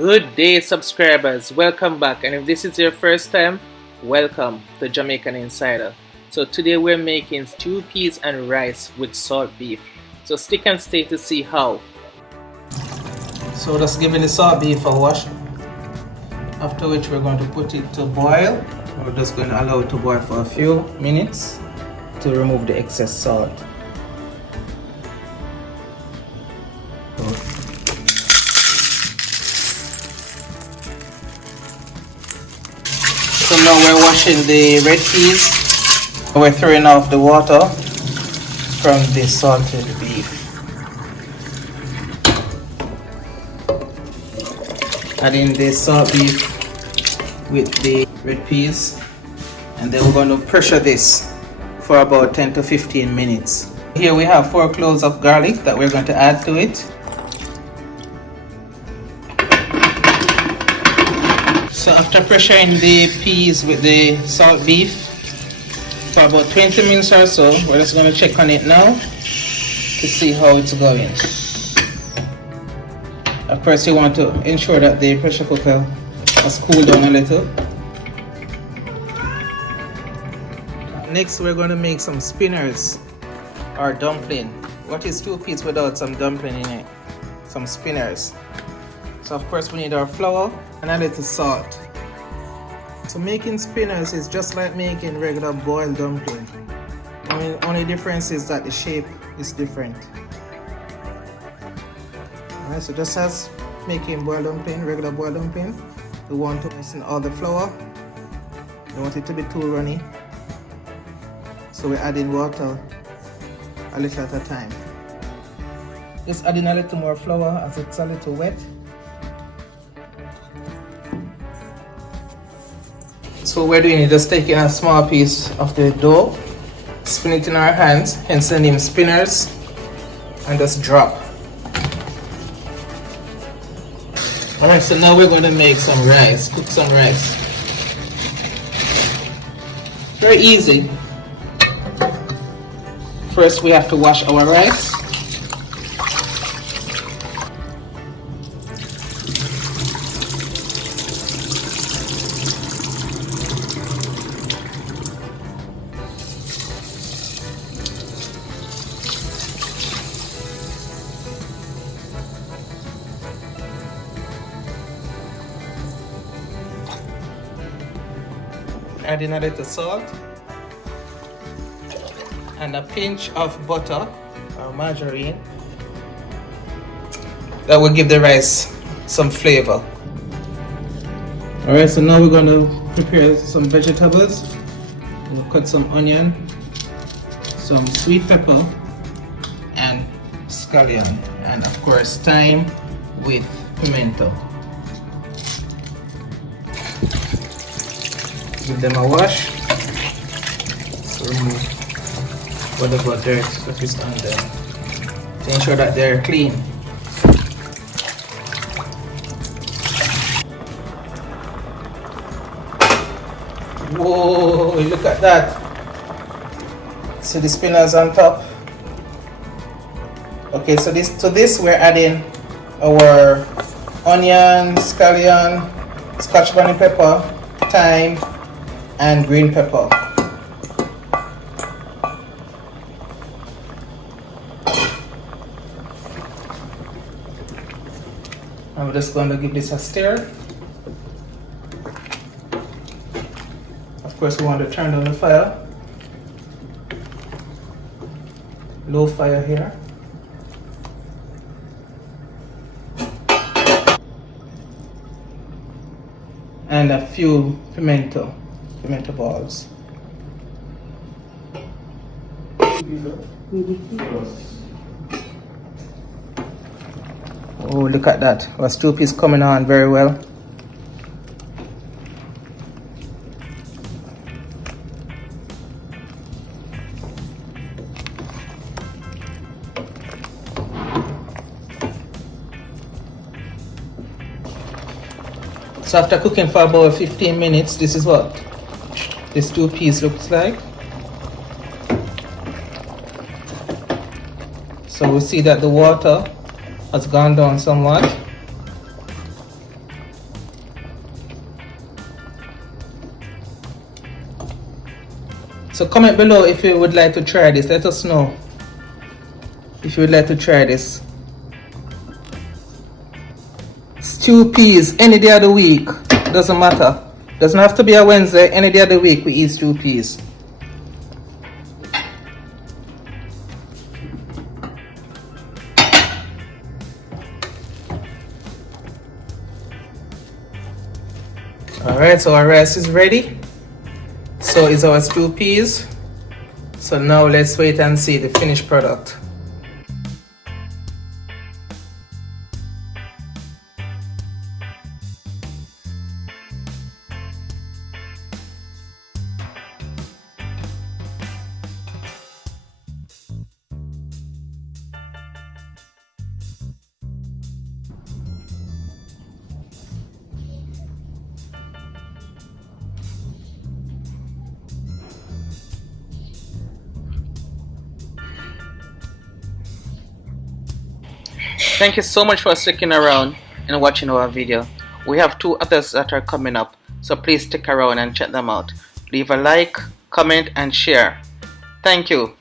Good day, subscribers. Welcome back. And if this is your first time, welcome to Jamaican Insider. So today we're making stew peas and rice with salt beef. So stick and stay to see how. So just giving the salt beef a wash. After which we're going to put it to boil. We're just going to allow it to boil for a few minutes to remove the excess salt. So now we're washing the red peas. We're throwing off the water from the salted beef. Adding the salt beef with the red peas. And then we're going to pressure this for about 10 to 15 minutes. Here we have 4 cloves of garlic that we're going to add to it. So after pressuring the peas with the salt beef for about 20 minutes or so, we're just going to check on it now to see how it's going. Of course, you want to ensure that the pressure cooker has cooled down a little. Next, we're going to make some spinners or dumpling. What is stew peas without some dumpling in it? Some spinners. So of course we need our flour and a little salt. So making spinners is just like making regular boiled dumpling. Only difference is that the shape is different. Alright, so just as making boiled dumpling, regular boiled dumpling, we want to mix in all the flour. We don't want it to be too runny. So we're adding water a little at a time. Just adding a little more flour as it's a little wet. So what we're doing is just taking a small piece of the dough, spin it in our hands, hence the name spinners, and just drop. Alright, so now we're going to make some rice, cook some rice. Very easy. First we have to wash our rice. Adding a little salt and a pinch of butter or margarine. That will give the rice some flavor. Alright, so now we're going to prepare some vegetables. We'll cut some onion, some sweet pepper, and scallion, and of course thyme with pimento. Give them a wash. Remove whatever dirt that is on them to ensure that they're clean. Whoa, look at that. So the spinners on top. Okay, so this we're adding our onion, scallion, scotch bonnet pepper, thyme, and green pepper. I'm just going to give this a stir. Of course, we want to turn down the fire. Low fire here. And a few pimento balls. Oh, look at that. Our stew is coming on very well. So after cooking for about 15 minutes, this is what the stew peas looks like. So we see that the water has gone down somewhat. So comment below if you would like to try this. Let us know if you would like to try this. Stew peas any day of the week. Doesn't matter. Doesn't have to be a Wednesday. Any day of the week we eat stew peas. Alright, so our rice is ready. So is our stew peas. So now let's wait and see the finished product. Thank you so much for sticking around and watching our video. We have 2 others that are coming up, so please stick around and check them out. Leave a like, comment and share. Thank you.